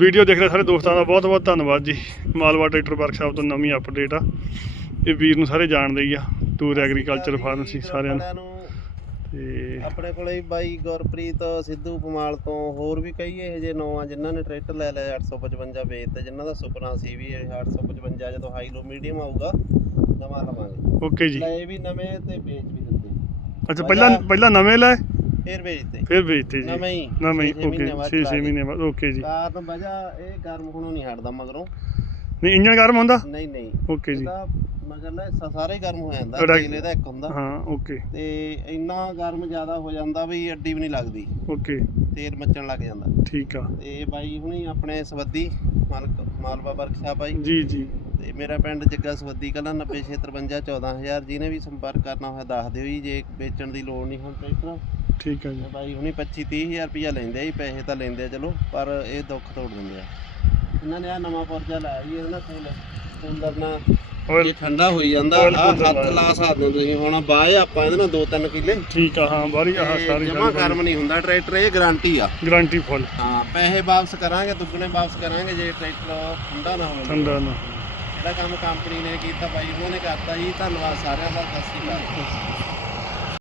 Video ਦੇਖ ਰਹੇ ਸਾਰੇ ਦੋਸਤਾਂ ਦਾ ਬਹੁਤ ਬਹੁਤ ਧੰਨਵਾਦ ਜੀ। ਮਾਲਵਾ ਟਰੈਕਟਰ ਵਰਕਸ਼ਾਪ ਤੋਂ ਨਵੀਂ ਅਪਡੇਟ ਆ। ਇਹ ਵੀਰ ਨੂੰ ਸਾਰੇ ਜਾਣਦੇ ਹੀ ਆ ਟੂਰ ਐਗਰੀਕਲਚਰ ਫਾਰਮਸੀ ਸਾਰਿਆਂ ਨੂੰ। ਤੇ ਆਪਣੇ ਕੋਲੇ ਬਾਈ ਗੁਰਪ੍ਰੀਤ ਸਿੱਧੂ ਪਮਾਲ ਤੋਂ ਹੋਰ ਵੀ ਕਈ ਇਹੋ ਜਿਹੇ ਨੌ ਆ ਜਿਨ੍ਹਾਂ ਨੇ ਟਰੈਕਟਰ ਲੈ ਲਿਆ 855 ਵੇਚ ਤੇ ਜਿਨ੍ਹਾਂ ਦਾ ਸੁਪਨਾ ਸੀ ਵੀ ਇਹ 855 ਜਦੋਂ ਹਾਈ ਲੋ ਮੀਡੀਅਮ ਆਊਗਾ ਨਵਾਂ ਲਵਾਂਗੇ। ਓਕੇ ਜੀ। ਲਏ ਵੀ ਨਵੇਂ ਤੇ ਵੇਚ ਵੀ ਦਿੱਤੇ। ਅੱਛਾ ਪਹਿਲਾਂ ਪਹਿਲਾਂ ਨਵੇਂ ਲਏ ਫਿਰ ਵੇਚਤੇ। ਫਿਰ ਵੇਚਤੇ ਜੀ। ਨਵੇਂ ਹੀ। ਨਵੇਂ ਓਕੇ ਮਹੀਨੇ ਬਾਅਦ 6 ਚਲਾ 6 ਲਈ। ਮਹੀਨੇ ਬਾਅਦ ਓਕੇ ਜੀ। ਕਾਰਨ ਵਜ੍ਹਾ ਇਹ ਗਰਮ ਹੋਣੋਂ ਨਹੀਂ ਹਟਦਾ ਮਗਰੋਂ। ਨਹੀਂ ਇੰਜਨ ਗਰਮ ਹੁੰਦਾ? ਨਹੀਂ ਨਹੀਂ। ਓਕੇ ਜੀ। ਇਹਦਾ ਹਿੱਸਾ ਸਾਰਾ ਹੀ ਗਰਮ ਹੋ ਜਾਂਦਾ ਉਹਦਾ- ਤੇਲ ਇਹਦਾ ਇੱਕ ਹੁੰਦਾ। ਹਾਂ ਓਕੇ ਤੇ ਇੰਨਾ ਗਰਮ ਜ਼ਿਆਦਾ ਹੋ ਜਾਂਦਾ ਵੀ ਅੱਡੀ ਵੀ ਨਹੀਂ ਲੱਗਦੀ। ਓਕੇ ਤੇਲ ਮੱਚਣ ਲੱਗ ਜਾਂਦਾ। ਠੀਕ ਆ। ਤੇ ਬਾਈ ਹੁਣੀ ਆਪਣੇ ਸਵੱਦੀ ਮਾਲਕ ਮਾਲਵਾ ਵਰਕਸ਼ਾਪ ਆਈ ਜੀ ਜੀ। ਤੇ ਮੇਰਾ ਪਿੰਡ ਜੱਗਾ ਸਵੱਦੀ ਕਲਾ 9053 14000 ਜਿਹਨੇ ਵੀ ਸੰਪਰਕ ਕਰਨਾ ਹੋਇਆ ਦੱਸ ਦਿਓ ਜੀ ਜੇ ਵੇਚਣ ਦੀ ਲੋੜ ਨਹੀਂ ਹੁਣ ਟਰੈਕਟਰ। ਠੀਕ ਆ ਜੀ। ਬਾਈ ਹੁਣੀ 25 30000 ਰੁਪਇਆ ਲੈਂਦੇ ਆ ਜੀ ਪੈਸੇ ਤਾਂ ਲੈਂਦੇ ਆ ਚਲੋ ਪਰ ਇਹ ਦੁੱਖ ਤੋੜ ਦਿੰਦੇ ਆ। ਇਹਨਾਂ ਨੇ ਆ ਨਵਾਂ ਪੁਰਜਾ ਲਾਇਆ ਜੀ ਇਹਨਾਂ ਕੋਲ ਕੂਲਰ ਨਾਲ ਇਹ ਠੰਡਾ ਹੋਈ ਜਾਂਦਾ Oil cooler ਹੱਥ। ਲਾ ਸਕਦੇ ਹੋ ਤੁਸੀਂ ਹੁਣ ਬਾਏ ਆਪਾਂ ਇਹਦੇ ਨਾਲ 2-3 ਕਿੱਲੇ। ਠੀਕ ਆ ਹਾਂ ਬਾਰੀ ਆਹ ਸਾਰੀ ਜਮਾ ਗਰਮ ਨਹੀਂ ਹੁੰਦਾ ਟਰੈਕਟਰ ਇਹ ਗਾਰੰਟੀ ਆ। ਗਾਰੰਟੀ ਫੁੱਲ ਹਾਂ ਪੈਸੇ ਵਾਪਸ ਕਰਾਂਗੇ ਦੁੱਗਣੇ ਵਾਪਸ ਕਰਾਂਗੇ ਜੇ ਟਰੈਕਟਰ ਠੰਡਾ ਨਾ ਹੋਵੇ। ਠੰਡਾ ਨਾ ਜਿਹੜਾ ਕੰਮ ਕੰਪਨੀ ਨੇ ਕੀਤਾ ਬਾਈ ਉਹਨਾਂ ਕਰਤਾ ਜੀ ਧੰਨਵਾਦ ਸਾਰਿਆਂ ਦਾ ਸਤਿ ਸ਼੍ਰੀ ਅਕਾਲ।